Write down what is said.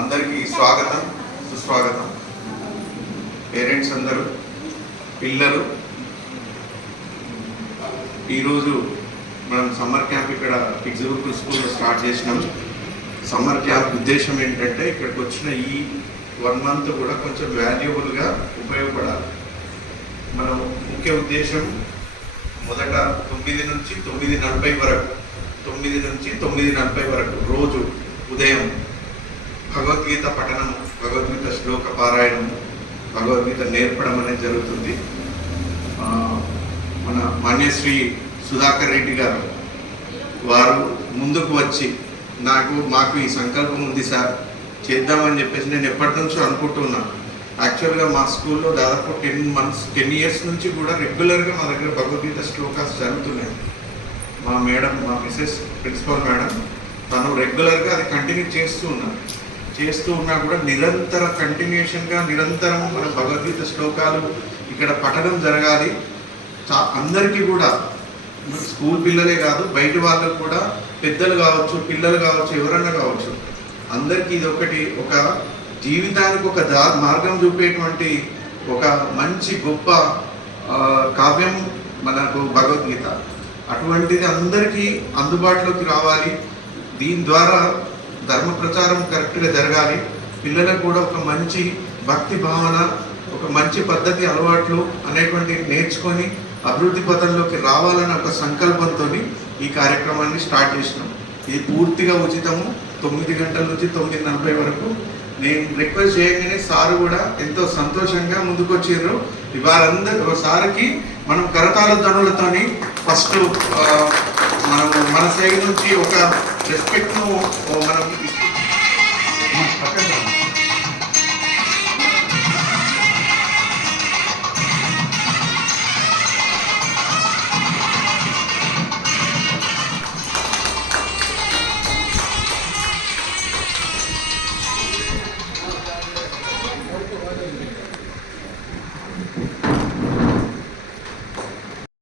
అందరికీ స్వాగతం సుస్వాగతం. పేరెంట్స్ అందరూ, పిల్లలు, ఈరోజు మనం సమ్మర్ క్యాంప్ ఇక్కడ కిడ్స్ గురుకుల్ స్కూల్లో స్టార్ట్ చేసినాం. సమ్మర్ క్యాంప్ ఉద్దేశం ఏంటంటే ఇక్కడికి వచ్చిన ఈ 1 month కూడా కొంచెం వాల్యుబుల్గా ఉపయోగపడాలి. మన ముఖ్య ఉద్దేశం మొదట 9 నుంచి 9:40 వరకు 9 నుంచి 9:40 వరకు రోజు ఉదయం భగవద్గీత పఠనం, భగవద్గీత శ్లోక పారాయణం, భగవద్గీత నేర్పడం అనేది జరుగుతుంది. మన మాన్యశ్రీ సుధాకర్ రెడ్డి గారు వారు ముందుకు వచ్చి మాకు ఈ సంకల్పం ఉంది సార్, చేద్దామని చెప్పేసి నేను ఎప్పటి నుంచో అనుకుంటున్నాను. యాక్చువల్గా మా స్కూల్లో దాదాపు 10 years నుంచి కూడా రెగ్యులర్గా మా దగ్గర భగవద్గీత శ్లోకాస్ జరుగుతున్నాయి. మా మేడం, మా మిసెస్ ప్రిన్సిపల్ మేడం, తను రెగ్యులర్గా అది కంటిన్యూ చేస్తూ ఉన్నా కూడా నిరంతరం మన భగవద్గీత శ్లోకాలు ఇక్కడ పఠనం జరగాలి. అందరికీ కూడా, స్కూల్ పిల్లలే కాదు, బయట వాళ్ళకు కూడా, పెద్దలు కావచ్చు, పిల్లలు కావచ్చు, ఎవరన్నా కావచ్చు, అందరికీ ఇది ఒక జీవితానికి ఒక మార్గం చూపేటువంటి ఒక మంచి గొప్ప కావ్యం మనకు భగవద్గీత. అటువంటిది అందరికీ అందుబాటులోకి రావాలి. దీని ద్వారా ధర్మ ప్రచారం కరెక్ట్గా జరగాలి. పిల్లలకు కూడా ఒక మంచి భక్తి భావన, ఒక మంచి పద్ధతి, అలవాట్లు అనేటువంటి నేర్చుకొని అభివృద్ధి పథంలోకి రావాలన్న ఒక సంకల్పంతో ఈ కార్యక్రమాన్ని స్టార్ట్ చేసినాం. ఇది పూర్తిగా ఉచితము. 9 గంటల నుంచి 9:40 వరకు. నేను రిక్వెస్ట్ చేయగానే సారు కూడా ఎంతో సంతోషంగా ముందుకొచ్చారు. ఇవాళందరూ సార్కి మనం కరతాళ ధ్వనులతోని ఫస్ట్ మన సైడ్ నుంచి ఒక రెస్పెక్ట్ను మనం